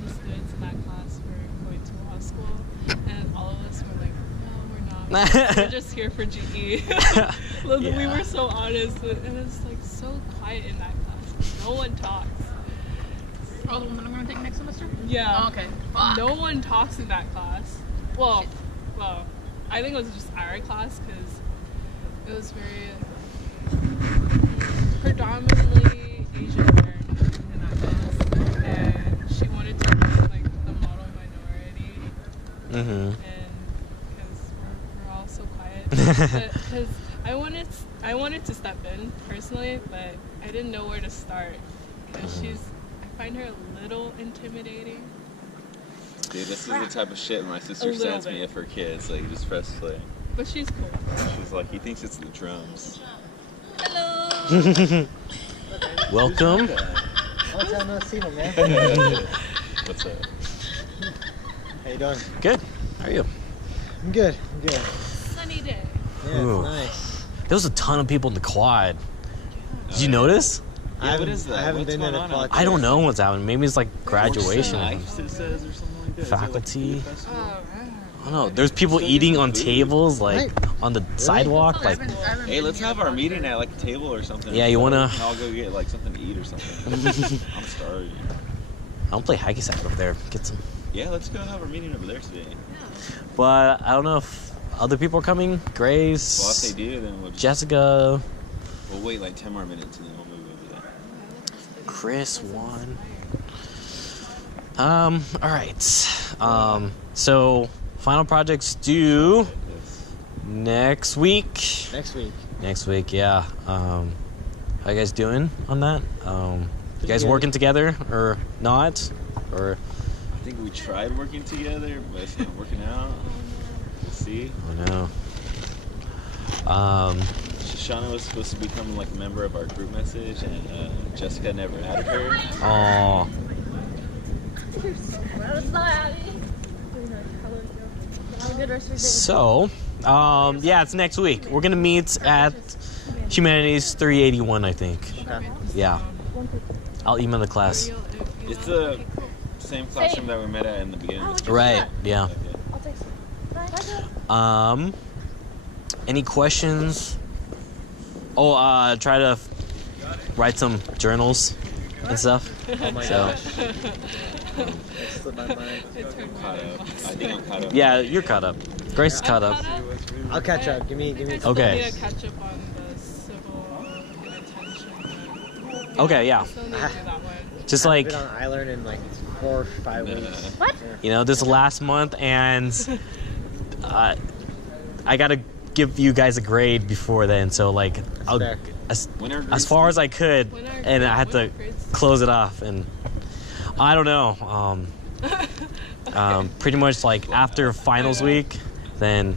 all the students in that class were going to law school, and all of us were like, no, we're not. We're just here for GE. We were so honest, and it's like so quiet in that class. No one talks. Oh, the one that I'm going to take next semester? Yeah. Oh, okay. Fuck. No one talks in that class. Well, I think it was just our class because it was very predominantly Asian parents in that class, and she wanted to be like the model minority, and because we're all so quiet, because I wanted to step in personally, but I didn't know where to start because I find her a little intimidating. Dude, this is the type of shit my sister sends me for kids. Like, you just press play. But she's cool. She's like, he thinks it's the drums. Hello. Welcome. Long time no see him, man. What's up? How you doing? Good. How are you? I'm good. I'm good. Sunny day. Yeah, Ooh. it's nice. There was a ton of people in the quad. Did you notice? Yeah, what is that? I haven't What's been in going a on? quad. I don't know what's happening. Maybe it's like graduation. It says or something like that. Faculty. Oh, I don't know. There's people eating on tables, like on the sidewalk. Like, Hey, let's have our meeting at like a table or something. Yeah, you wanna- And I'll go get like something to eat or something. I'm starving. I don't play hacky sack over there. Get some. Yeah, let's go have our meeting over there today. But I don't know if other people are coming. Grace. Well, if they do, then we'll just, Jessica. we'll wait like 10 more minutes and then we'll move over there. Chris won. All right. So final projects due next week. Next week. Yeah. How you guys doing on that? You guys working together or not? Or I think we tried working together, but it's not working out. We'll see. oh no. Shoshana was supposed to become like a member of our group message, and Jessica never added her. Oh. So, yeah, it's next week. We're gonna meet at Humanities 381, I think. Okay. Yeah. I'll email the class. It's the same classroom that we met at in the beginning. Right. Yeah. Any questions? Oh, try to write some journals and stuff. Oh my So- gosh. That slipped my mind. Caught up. I think I'm caught up. Yeah, you're caught up. Grace is caught up. I'll catch up. Give me. I still Okay. need to catch up on the civil detention. Okay, yeah. I still need to do that one. Just I've like, been on iLearn in like 4 or 5 weeks. What? you know, this is the last month, and I gotta give you guys a grade before then. So like, I'll fair. as far as I could, When are and I had to grades? close it off. And I don't know. Pretty much like after finals week, then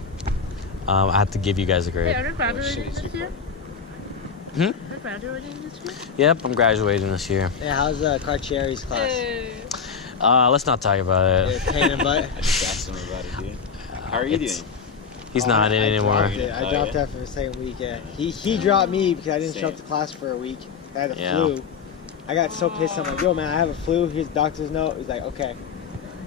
I have to give you guys a Hey, grade. are you graduating this year? Hmm? Are you graduating this year? Yep, I'm graduating this year. Yeah, how's Cartieri's class? Hey. Let's not talk about Yeah, it. pain in the butt. I just asked him about it, dude. How are you It's- doing? He's not in I anymore. dropped it. I dropped out for the second week. Yeah, he dropped me because I didn't show up to class for a week. I had the Yeah. flu. I got so pissed. I'm like, yo, man, I have a flu. Here's the doctor's note. He's like, okay.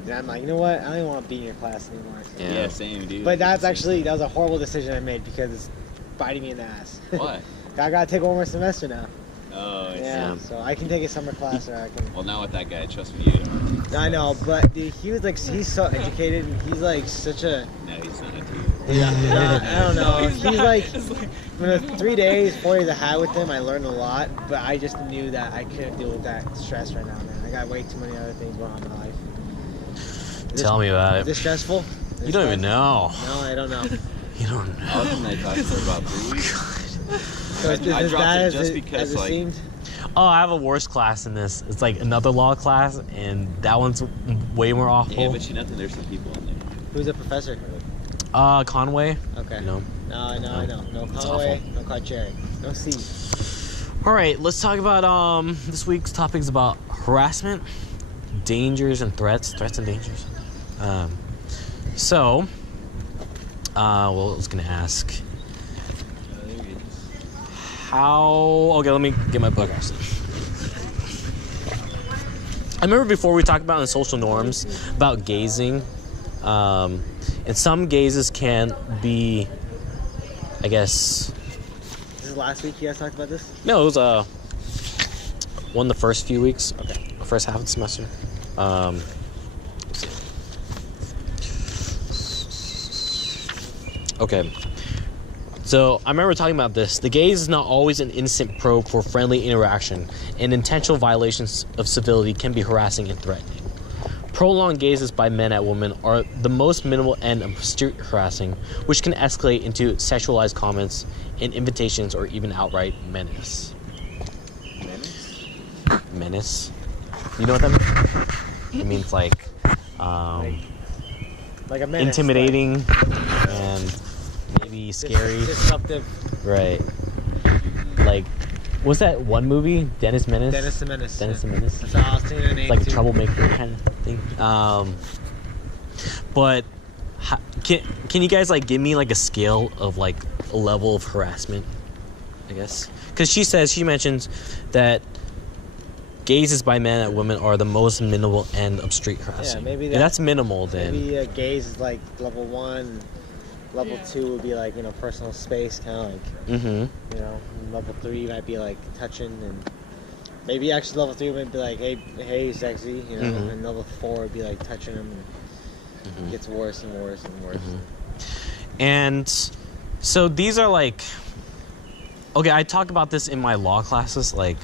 And I'm like, you know what? I don't even want to be in your class anymore. So. Yeah. Yeah, same, dude. But that was a horrible decision I made because it's biting me in the ass. Why? I gotta take one more semester now. Oh, I see. Yeah, so I can take a summer class or I can. Well, not with that guy. Trust me, you don't. I know, but dude, he was like, he's so educated and he's like such a. No, he's not, dude. I don't know. He's like, for the 3 days, 4 days I had with him, I learned a lot, but I just knew that I couldn't deal with that stress right now, man. I got way too many other things going on in my life. Tell me about Is it. this stressful? Is You this don't even stressful? know. No, I don't know. You don't I was know. in that class for about 3 weeks. So is I this dropped bad it as just it, because, as it like, seemed? Oh, I have a worse class in this. It's like another law class, and that one's way more Yeah, awful. but you know, there's some people in there. Who's the professor? Conway. Okay. You know. No, I know. No It's Conway, awful. no Cartieri, no C. All right, let's talk about this week's topics about harassment, dangers and threats and dangers. So, I was gonna ask There he is. how. Okay, let me get my book. Actually. remember before we talked about in social norms about gazing, and some gazes can be, I guess. This is last week you guys talked about this? No, it was one of the first few weeks. Okay. First half of the semester. Let's see. Okay. So I remember talking about this. The gaze is not always an innocent probe for friendly interaction, and intentional violations of civility can be harassing and threatening. Prolonged gazes by men at women are the most minimal end of street harassing, which can escalate into sexualized comments and invitations or even outright menace. Menace? You know what that means? It means like a menace, intimidating and maybe scary. Disruptive. Right. Like, what's that one movie? Dennis Menace? Dennis the Menace. Dennis the Menace. That's how I was thinking the name. It's like a too. troublemaker kind of thing. But can you guys like give me like a scale of like a level of harassment? I guess because she mentions that gazes by men at women are the most minimal end of street harassing. Yeah, maybe If that's minimal. Then maybe a gaze is like level 1. Level 2 would be like, personal space, kind of like, Mm-hmm. Level 3 might be like touching, and maybe actually level 3 might be like, hey, sexy, Mhm. and level 4 would be like touching them, and Mm-hmm. it gets worse and worse and worse. And so these are like, okay, I talk about this in my law classes, like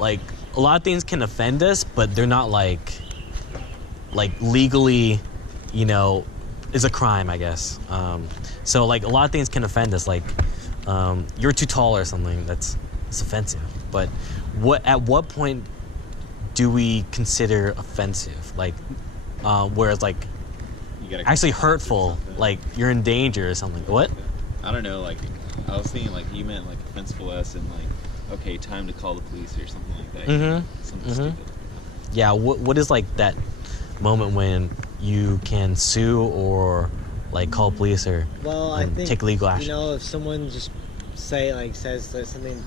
a lot of things can offend us, but they're not like legally, is a crime, I guess. So like a lot of things can offend us, like you're too tall or something. It's offensive. But at what point do we consider offensive? Like where it's like You gotta actually confront or hurtful, something. like you're in danger or something. What? I don't know. Like I was thinking, like you meant like offensive as in like, okay, time to call the police or something like that. Mhm. Something Mhm. stupid. Yeah. What is like that moment when you can sue or like call police or Well, I think take legal action? if someone just says something,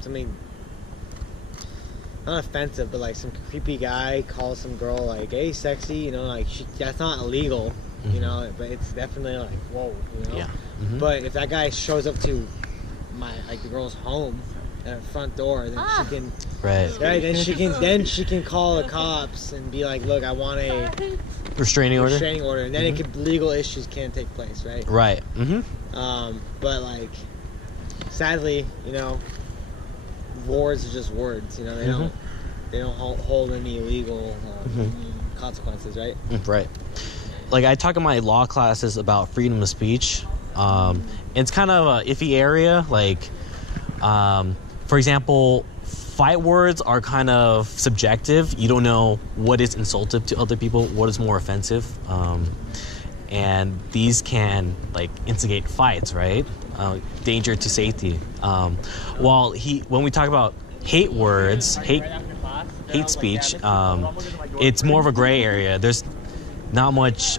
something not offensive, but like some creepy guy calls some girl like, "Hey, sexy," that's not illegal, Mhm. but it's definitely like, whoa, Yeah. Mhm. But if that guy shows up to the girl's home at her front door, then she can, Right. right? Then she can call the cops and be like, "Look, I want a Restraining order. restraining order," and then legal issues can take place, right? Right. Mm-hmm. But like, sadly, words are just words. They don't hold any legal consequences, right? Right. Like I talk in my law classes about freedom of speech. It's kind of a iffy area. Like, for example, fight words are kind of subjective. You don't know what is insultive to other people, what is more offensive, and these can like instigate fights, right? Danger to safety. When we talk about hate words, hate speech, it's more of a gray area. There's not much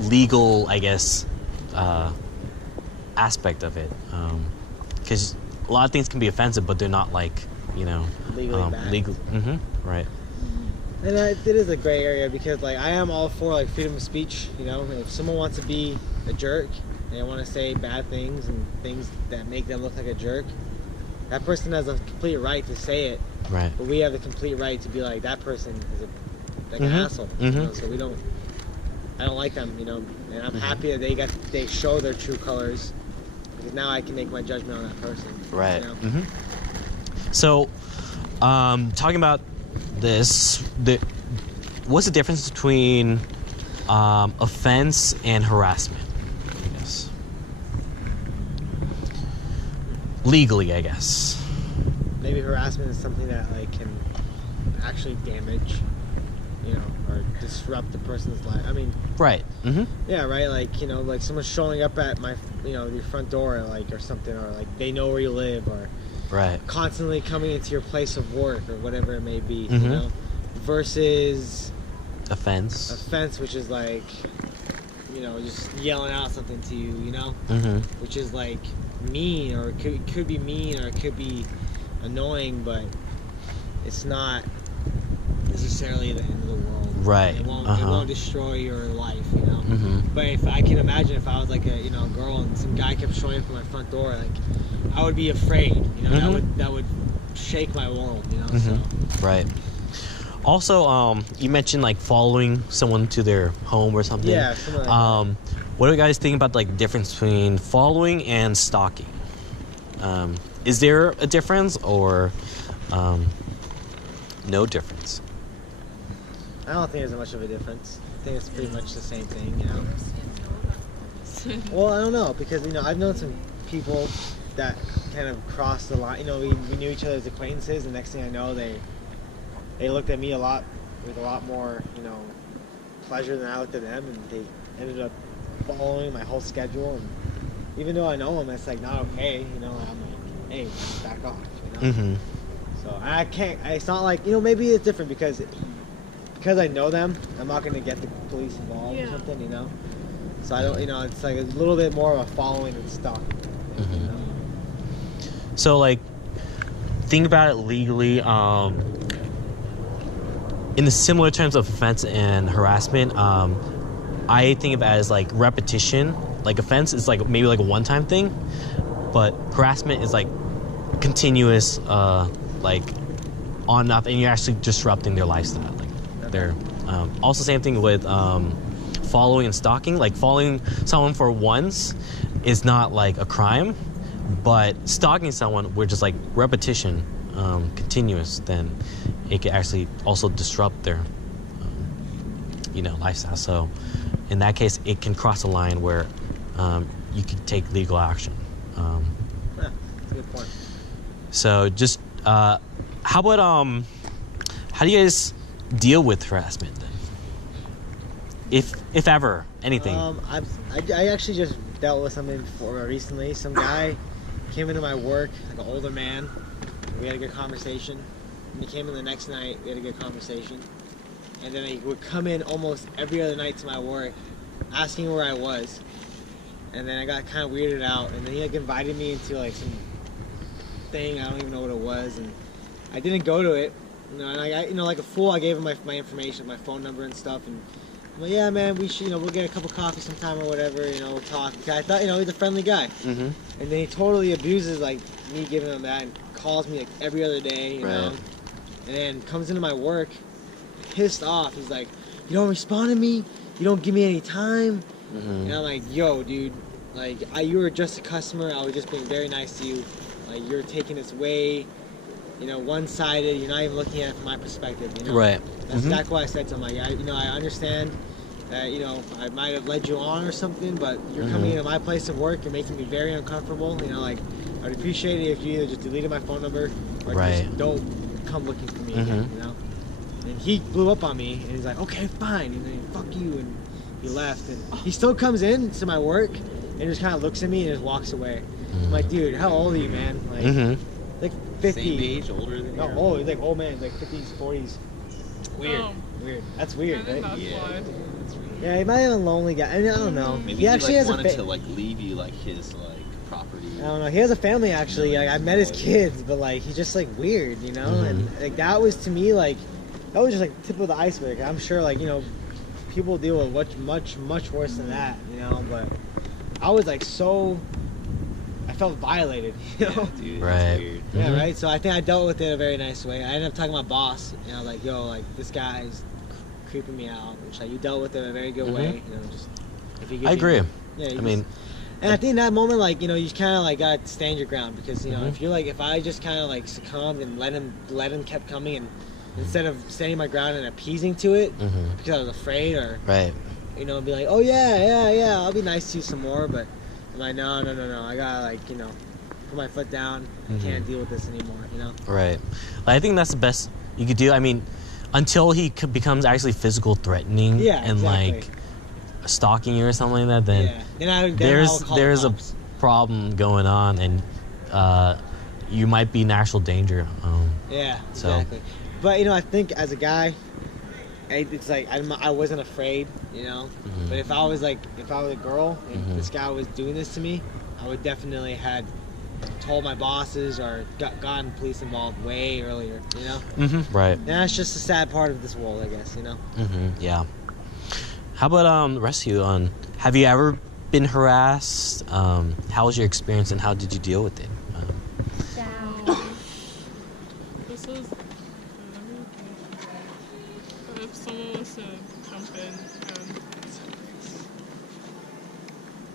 legal, I guess, aspect of it, because a lot of things can be offensive, but they're not like Legally bad. legal. Mm-hmm. Right. And it is a gray area because like I am all for like freedom of speech. If someone wants to be a jerk, they want to say bad things and things that make them look like a jerk, that person has a complete right to say it. Right. But we have the complete right to be like, that person is an asshole. So we don't. I don't like them, and I'm happy that they show their true colors, because now I can make my judgment on that person. Right. Mm-hmm. So, talking about this, what's the difference between offense and harassment? I guess legally, I guess. Maybe harassment is something that like can actually damage, or disrupt the person's life. I mean, Right. Mm-hmm. yeah, right. Like like someone showing up at my, your front door, or something, or like they know where you live, or Right. constantly coming into your place of work, or whatever it may be. Mhm. Versus Offense. which is like, just yelling out something to you, Mm-hmm. which is like mean, or it could be mean, or it could be annoying, but it's not necessarily the end of the world. Right. It won't Uh-huh. destroy your life, you know. Mm-hmm. But if I can imagine if I was like a girl and some guy kept showing up at my front door, like I would be afraid, you know. Mhm. That would shake my world, you know. Mm-hmm. So Right. Also, you mentioned like following someone to their home or something. yeah, something like that. What do you guys think about like the difference between following and stalking? Is there a difference or no difference? I don't think there's much of a difference. I think it's pretty much the same thing, you know. Well, I don't know because I've known some people that kind of crossed the line. We knew each other as acquaintances, and next thing I know, they looked at me with a lot more pleasure than I looked at them, and they ended up following my whole schedule. And even though I know them, it's like not okay. I'm like, hey, back off. Mm-hmm. So I can't. It's not like maybe it's different because I know them. I'm not going to get the police involved or Yeah. something. So I don't. It's like a little bit more of a following and stalking. Mhm. So like, think about it legally. In the similar terms of offense and harassment, I think of it as like repetition. Like offense is like maybe like a one-time thing, but harassment is like continuous, like on and off, and you're actually disrupting their lifestyle. Like they're also same thing with following and stalking. Like following someone for once is not like a crime, but stalking someone with just like repetition, continuous, then it can actually also disrupt their lifestyle. So in that case, it can cross a line where you can take legal action. Yeah, that's a good point. So just how about how do you guys deal with harassment then? If ever anything. I actually just dealt with something before recently. Some guy came into my work, like an older man. We had a good conversation. And he came in the next night. We had a good conversation. And then he would come in almost every other night to my work, asking where I was. And then I got kind of weirded out. And then he invited me into like some thing. I don't even know what it was. And I didn't go to it. And I like a fool, I gave him my information, my phone number and stuff. And I'm like, yeah, man, we should, we'll get a cup of coffee sometime or whatever. We'll talk. Because I thought, he's a friendly guy. Mm-hmm. And then he totally abuses like me giving him that and calls me like every other day, you know. And then comes into my work, pissed off. He's like, you don't respond to me. You don't give me any time. Mm-hmm. And I'm like, yo, dude, like you were just a customer. I was just being very nice to you. Like you're taking this way, one-sided. You're not even looking at it from my perspective. Right. That's exactly what I said to him. Like, I understand that I might have led you on or something, but you're coming into my place of work. You're making me very uncomfortable. Like I'd appreciate it if you either just deleted my phone number or just don't come looking for me again. And he blew up on me, and he's like, okay, fine, and then fuck you, and he left. And he still comes in to my work and just kind of looks at me and just walks away. I'm like, dude, how old are you, man? Like, like 50. Same age, older than you? No, old. He's like old man, like 50s, 40s. Weird. Oh. Weird. That's weird, I think right? that's Yeah. why. Yeah, he might have been a lonely guy. I don't know. Maybe he actually has wanted a to like leave you like his like property. I don't know. He has a family actually. Like I met his kids, but like he's just like weird, And like that was to me like that was just like tip of the iceberg. I'm sure like people deal with much worse than that, But I was like I felt violated, Yeah, dude, Right. that's weird. Yeah, right. So I think I dealt with it a very nice way. I ended up talking to my boss, like yo, like this guy's creeping me out. Which like you dealt with it in a very good way, just. If you give I me- agree. Yeah, I mean, and I think in that moment, like, you kind of like got to stand your ground because, if you're like, if I just kind of like succumbed and let him kept coming and instead of standing my ground and appeasing to it because I was afraid or, right. be like, oh yeah, I'll be nice to you some more. But I'm like, no, I gotta like, put my foot down. I can't deal with this anymore, Right. I think that's the best you could do. I mean, until he becomes actually physical threatening Yeah, and exactly. like stalking you or something like that, then Yeah. Then I will there's call the a cops. problem going on, and you might be in actual danger. Yeah, So- exactly. But I think as a guy, it's like I wasn't afraid, But if I was a girl and this guy was doing this to me, I would definitely had told my bosses or gotten police involved way earlier, you know? Right. And that's just a sad part of this world, I guess, you know? Yeah. How about the rest of you? Have you ever been harassed? How was your experience, and how did you deal with it? This is. If someone wants to jump in,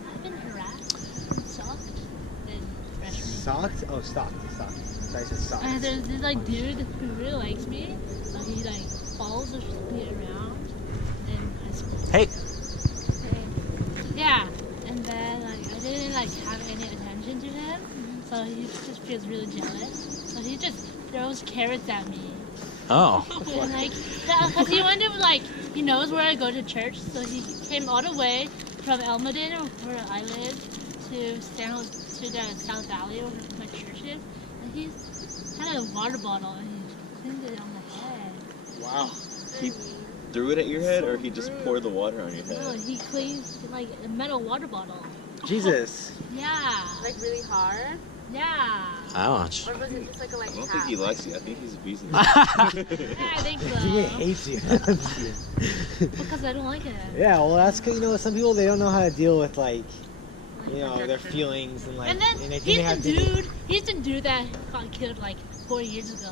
I've been harassed, sucked, in freshman. Socked? Oh, stocked. Sorry, I said socked. There's this like dude who really likes me, but he like follows me around in high school. Hey. Yeah, and then like I didn't like have any attention to him, so he just feels really jealous. So he just throws carrots at me. Oh. And like, cause he wanted to like, he knows where I go to church, so he came all the way from Elmadon, where I live, to the South Valley, where my church is, and he's had a water bottle and he pinned it on my head. Wow. He threw it at your head, or he just poured the water on your No, head? he cleaned like a metal water bottle. Jesus. Yeah. Like really hard? Yeah. Ouch. Or was it just like a I don't think he likes you. I think he's abusing you. Yeah, I think so. He hates you. Because I don't like it. Yeah, well, that's because, you know, some people, they don't know how to deal with, like, you know, their feelings and, like, And then they think he's they have the to he's the dude that got killed like 4 years ago.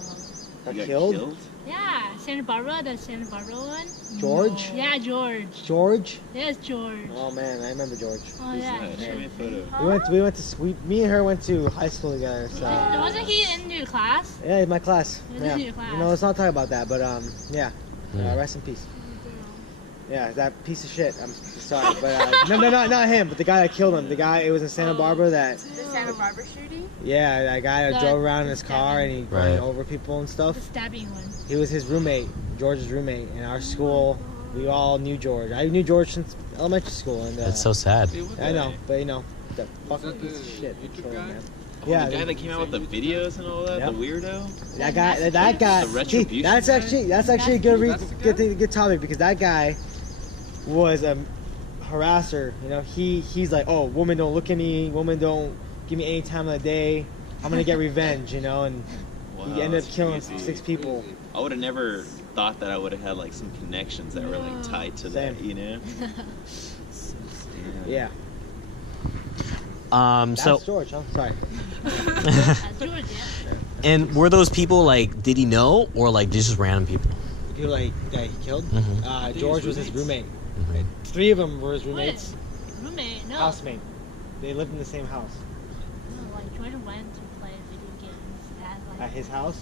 got You got killed. Yeah, Santa Barbara, the Santa Barbara one. George? Yeah, George. George? Yes, George. Oh, man, I remember George. Oh Who's yeah. that? Show me a photo. Me and her went to high school together, so. Wasn't he in your class? Yeah, in my class. He was Yeah. in your class. You know, let's not talk about that, but, yeah. Yeah. Rest in peace. Yeah, that piece of shit. I'm sorry, but no, not him, but the guy that killed him. The guy, it was in Santa Barbara that, The Santa Barbara shooting? yeah, that guy that The- drove around in his car and he ran Right. over people and stuff. The stabbing one. He was his roommate, George's roommate, in our school. We all knew George. I knew George since elementary school, and It's so sad. I know, but you know, that fucking piece of shit. He killed him, man. Yeah, The guy that came out with the videos and all that, Yep. the weirdo. that guy. The See, retribution that's guy? actually a good topic because that guy was a harasser. You know, he's like, oh, women don't look at me, women don't give me any time of the day. I'm gonna get revenge, you know, and Wow, he ended up that's killing crazy. 6 people. I would have never thought that I would have had like some connections that were like tied to that, Same. you know? Yeah, So, that's George. Huh? Sorry. That's George, yeah. and were those people like, did he know, or like just random people? The people that he killed. Mhm. George was his roommate. Mhm. 3 of them were his roommates. What? Roommate? No. Housemate. They lived in the same house. No, like George went to play video games at like At his house.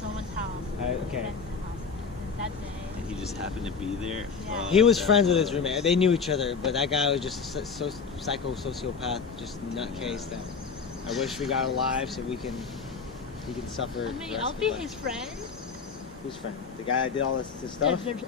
someone's house. Okay. Friend's house. And that day. And he just happened to be there. Yeah. Fuck, He was that friends with his sucks. roommate. They knew each other, but that guy was just sociopath, just nutcase that I wish we got alive so he can suffer. I the mean, rest I'll of be life. his friend. Whose friend? The guy that did all this stuff? There's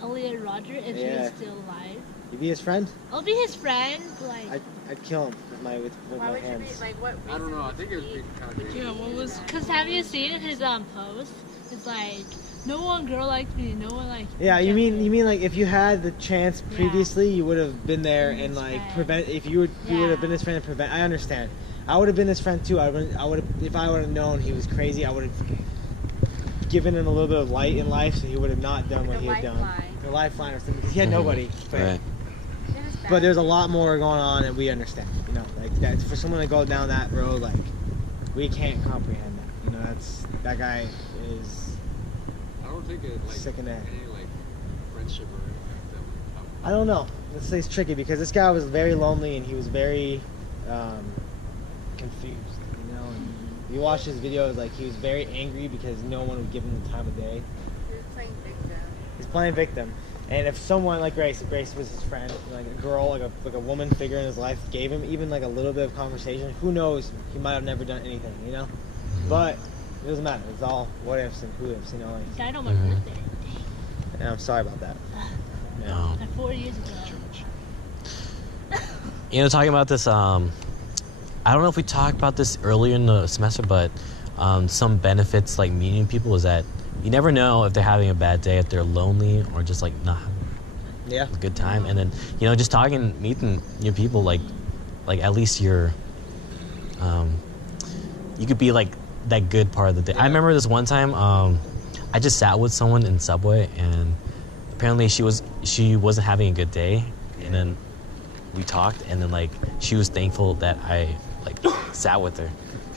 Elliot Roger, if Yeah. he's still alive. You be his friend? I'll be his friend, like. I'd kill him with my Why would you hands. be, like, what reason? I don't know. I think it was being kind of crazy. Yeah, what was. Cause have you seen his post? It's like no one girl likes me, no one like. Yeah, you rejects me. mean like if you had the chance Yeah. previously, you would have been there and His like friend. prevent. If you would have been his friend and prevent. I understand. I would have been his friend too. I would have if I would have known he was crazy. I would have given him a little bit of light in life, so he would have not done what Like he a had done. lifeline. A lifeline or something. Because he had Mhm. nobody. But, Right. but there's a lot more going on, and we understand. You know, like that for someone to go down that road, like we can't comprehend that. You know, that guy is. I don't think it like Sick in the head. any like friendship or anything like that. I don't know. Let's say it's tricky because this guy was very lonely and he was very confused. You know, and you watch his videos, like he was very angry because no one would give him the time of day. He was playing victim. He's playing victim, and if someone like Grace, if Grace was his friend, like a girl, like a woman figure in his life, gave him even like a little bit of conversation, who knows? He might have never done anything. You know, but it doesn't matter. It's all what ifs and who ifs. You know, like. Died on my Mhm. birthday. And I'm sorry about that. No. Like 4 years ago. You know, talking about this, I don't know if we talked about this earlier in the semester, but some benefits like meeting people is that you never know if they're having a bad day, if they're lonely, or just like not having Yeah. a good time. And then, you know, just meeting new people, like at least you're you could be like that good part of the day. Yeah. I remember this one time, I just sat with someone in Subway, and apparently she wasn't having a good day, and then we talked, and then like she was thankful that I like sat with her,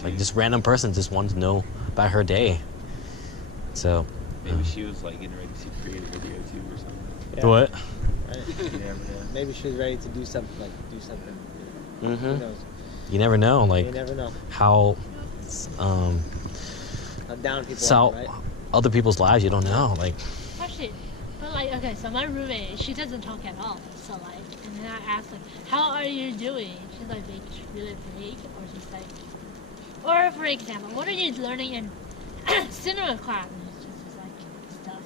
like just random person just wanted to know about her day. So Maybe she was like getting ready to create a video too or something. Yeah. what? Right? You never know. Maybe she was ready to do something. Who Mm-hmm. knows? You never know, like You never know how how down people so are, right? other people's lives, you don't know, like. Question. But like, okay, so my roommate, she doesn't talk at all. So like, and then I asked like, how are you doing? She's like, really vague, or just like, or for example, what are you learning in cinema class? And she's just like, stuff.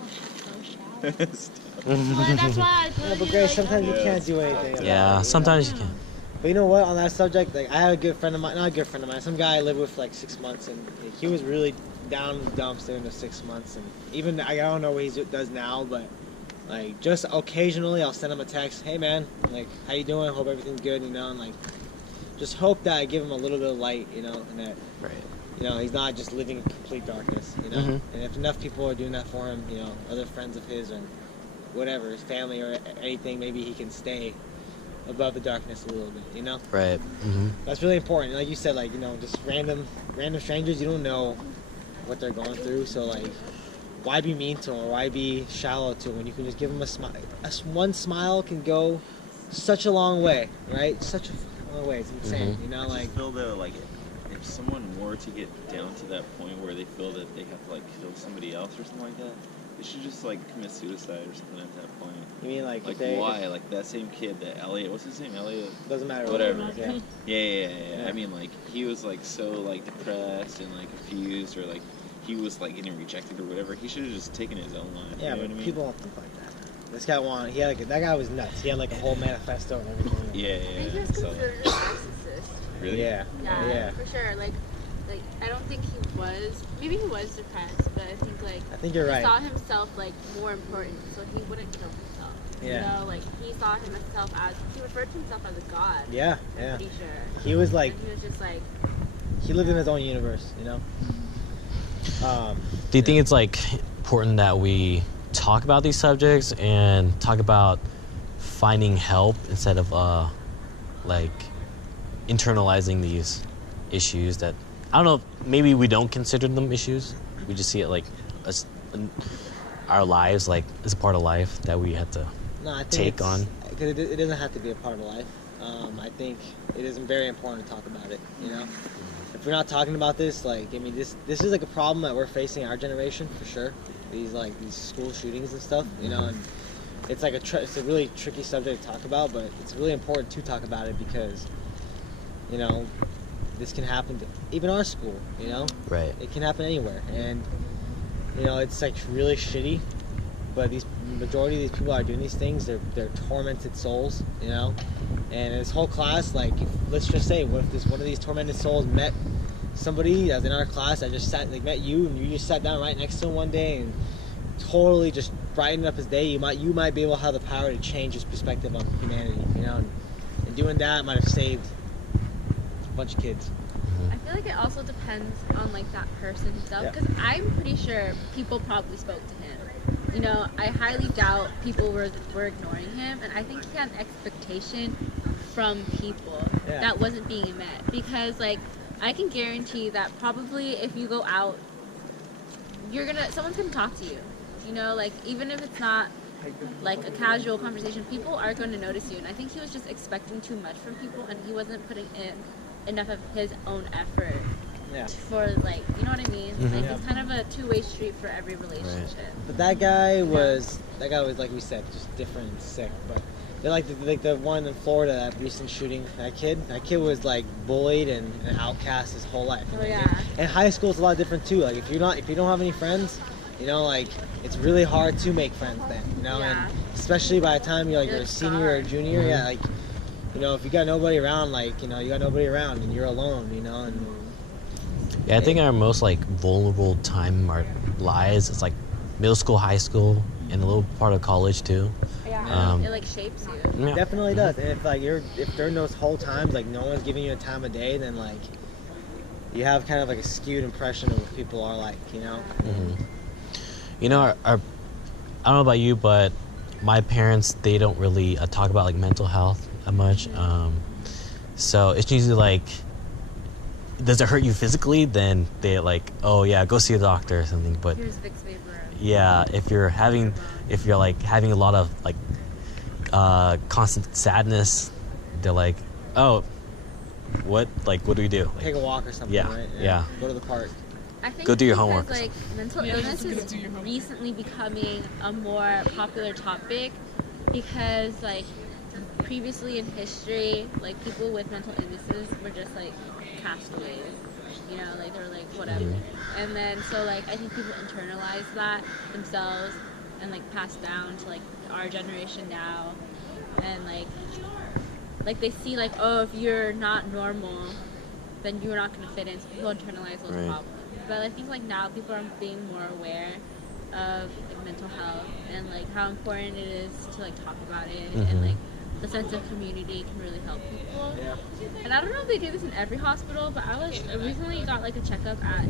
Oh, she's so shallow. Well, that's why I put Yeah, but you, Grace, like, sometimes you okay. can't do anything about it, Yeah, you know? sometimes you can. But you know what? On that subject, like I had a good friend of mine, not a good friend of mine, some guy I lived with for like 6 months, and he was really down in the dumps during the 6 months. And even I don't know what he does now, but like just occasionally I'll send him a text, hey man, like how you doing? Hope everything's good, you know, and like just hope that I give him a little bit of light, you know, and that Right. you know he's not just living in complete darkness, you know. Mhm. And if enough people are doing that for him, you know, other friends of his or whatever, his family or anything, maybe he can stay above the darkness a little bit, you know. Right. Mm-hmm. That's really important. Like you said, like, you know, just random strangers, you don't know what they're going through. So like, why be mean to them or why be shallow to them when you can just give them a smile? One smile can go such a long way, right? Such a fucking long way. It's insane, Mhm. you know. I Like, just feel though, like if someone were to get down to that point where they feel that they have to like kill somebody else or something like that, they should just like commit suicide or something at that point. you mean like, Like if they, why? Like that same kid, that Elliot. What's his name? Elliot. doesn't matter. Whatever. What it is, yeah. Yeah. Yeah. I mean, like he was like so like depressed and like confused, or like he was like getting rejected or whatever. He should have just taken his own life. Yeah, you know but what I mean? people don't think like that. This guy wanted. He had like that guy was nuts. He had like a whole manifesto and everything. Yeah. I think he was So considered a narcissist. really. Yeah. Yeah, Yeah. for sure. Like I don't think he was. Maybe he was depressed, but I think like I think you're he right. saw himself like more important, so he wouldn't kill himself. Yeah. You know, like he saw himself as he referred to himself as a god. Yeah. I'm Yeah. pretty sure. He was like And he was just like, he lived in his own universe, you know. Do you think it's like important that we talk about these subjects and talk about finding help instead of like internalizing these issues that I don't know, maybe we don't consider them issues. We just see it like as our lives, like as a part of life that we have to No, I think take it's- on. because it doesn't have to be a part of life. I think it is very important to talk about it. You know, if we're not talking about this, like I mean, this is like a problem that we're facing our generation for sure. These school shootings and stuff. You know, and it's like it's a really tricky subject to talk about, but it's really important to talk about it because you know this can happen to even our school. You know, Right. it can happen anywhere, and you know it's like really shitty. But majority of these people are doing these things. They're tormented souls, you know. And this whole class, like, let's just say, what if one of these tormented souls met somebody that's in our class that just met you, and you just sat down right next to him one day and totally just brightened up his day. You might be able to have the power to change his perspective on humanity, you know. And doing that might have saved a bunch of kids. I feel like it also depends on like that person himself, Yeah. because I'm pretty sure people probably spoke to him. You know, I highly doubt people were ignoring him, and I think he had an expectation from people Yeah. that wasn't being met. Because like, I can guarantee that probably if you go out, someone's gonna talk to you. You know, like even if it's not like a casual conversation, people are going to notice you. And I think he was just expecting too much from people, and he wasn't putting in enough of his own effort Yeah. for like, you know what I mean? Mhm. Like Yeah. it's kind of a two-way street for every relationship. But that guy was like we said, just different and sick. But they're like the one in Florida, that recent shooting. That kid was like bullied and an outcast his whole life. Oh, yeah. And high school is a lot different too. Like if you don't have any friends, you know, like it's really hard to make friends then. You know, Yeah. and especially by the time you're You're a senior or a junior, yeah, like you know, if you got nobody around, like you know, you got nobody around and you're alone, you know, and Yeah, I think our most like vulnerable time in our lives is like middle school, high school, and a little part of college too. Yeah. Um, It like shapes you. Yeah. definitely does. And if during those whole times like no one's giving you a time of day, then like you have kind of like a skewed impression of what people are like, you know? You know, I don't know about you, but my parents, they don't really talk about like mental health that much. So it's usually like, does it hurt you physically? Then they like, oh yeah, go see a doctor or something. But Here's Vicks Vapor. yeah, if you're like having a lot of like constant sadness, they're like, oh, what do we do? Like, Take a walk or something, yeah, right? yeah. Go to the park. I think Go do your because, homework or like mental Yeah, illness just go is do your homework. recently becoming a more popular topic because like previously in history, like people with mental illnesses were just like castaways. You know, like they were like whatever. And then so like I think people internalize that themselves and like pass down to like our generation now, and like they see like, oh, if you're not normal, then you're not gonna fit in. So people internalize those Right. problems. But I think like now people are being more aware of like mental health and like how important it is to like talk about it, and like the sense of community can really help people. Yeah. And I don't know if they do this in every hospital, but I recently got like a checkup at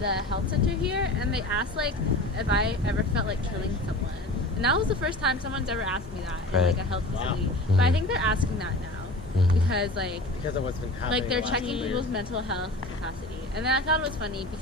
the health center here, and they asked like if I ever felt like killing someone. And that was the first time someone's ever asked me that in like a health facility. But I think they're asking that now because like Because of what's been happening. they're the last checking couple people's years. mental health capacity. And then I thought it was funny because